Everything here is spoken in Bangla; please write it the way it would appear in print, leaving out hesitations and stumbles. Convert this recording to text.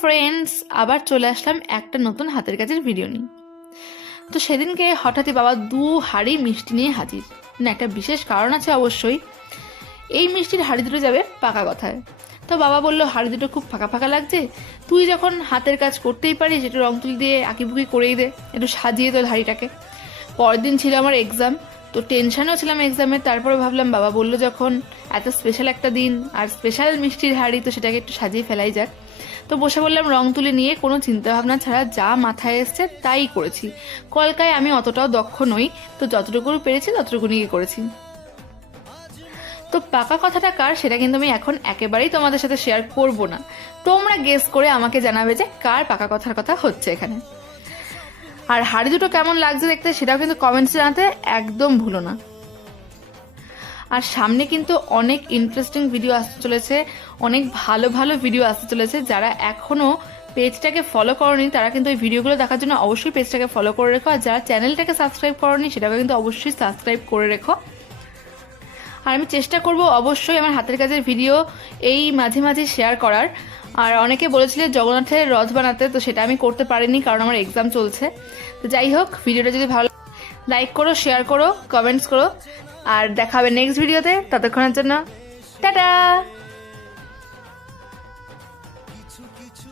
ফ্রেন্ডস, আবার চলে আসলাম একটা নতুন হাতের কাজের ভিডিও নিয়ে। তো সেদিনকে হঠাৎই বাবা 2 হাঁড়ি মিষ্টি নিয়ে হাজির। না, একটা বিশেষ কারণ আছে অবশ্যই। এই মিষ্টির হাঁড়ি দুটো যাবে পাকা কথায়। তো বাবা বলল, হাঁড়ি দুটো খুব ফাঁকা ফাঁকা লাগছে, তুই যখন হাতের কাজ করতেই পারিস একটু রং তুলি দিয়ে আঁকিবুকি করেই দে, একটু সাজিয়ে তোর হাঁড়িটাকে। পরের দিন ছিল আমার এক্সাম, তো টেনশানেও ছিলাম এক্সামের। তারপরে ভাবলাম বাবা বললো যখন এত স্পেশাল একটা দিন আর স্পেশাল মিষ্টির হাঁড়ি, তো সেটাকে একটু সাজিয়ে ফেলাই যাক। তো বসে বললাম রং তুলি নিয়ে, কোনো চিন্তাভাবনা ছাড়া যা মাথায় এসছে তাই করেছি। কলকায় আমি অতটাও দক্ষ নই, তো যতটুকু পেরেছি ততটুকু নিয়ে করেছি। তো পাকা কথাটা কার সেটা কিন্তু আমি এখন একেবারেই তোমাদের সাথে শেয়ার করব না। তোমরা গেস করে আমাকে জানাবে যে কার পাকা কথার কথা হচ্ছে এখানে। আর হাঁড়ি দুটো কেমন লাগছে দেখতে সেটাও কিন্তু কমেন্টসে জানাতে একদম ভুলো না। আর সামনে কিন্তু অনেক ইন্টারেস্টিং ভিডিও আসতে চলেছে, অনেক ভালো ভালো ভিডিও আসতে চলেছে। যারা এখনও পেজটাকে ফলো করনি তারা কিন্তু ওই ভিডিওগুলো দেখার জন্য অবশ্যই পেজটাকে ফলো করে রেখো। আর যারা চ্যানেলটাকে সাবস্ক্রাইব করনি সেটাকে কিন্তু অবশ্যই সাবস্ক্রাইব করে রেখো। আর আমি চেষ্টা করব অবশ্যই আমার হাতের কাজের ভিডিও এই মাঝে মাঝে শেয়ার করার। আর অনেকে বলেছিল জগন্নাথের রথ বানাতে, তো সেটা আমি করতে পারিনি কারণ আমার এক্সাম চলছে। তো যাই হোক, ভিডিওটা যদি ভালো লাইক করো, শেয়ার করো, কমেন্টস করো। আর দেখা হবে নেক্সট ভিডিওতে। ততক্ষণের জন্য টাটা।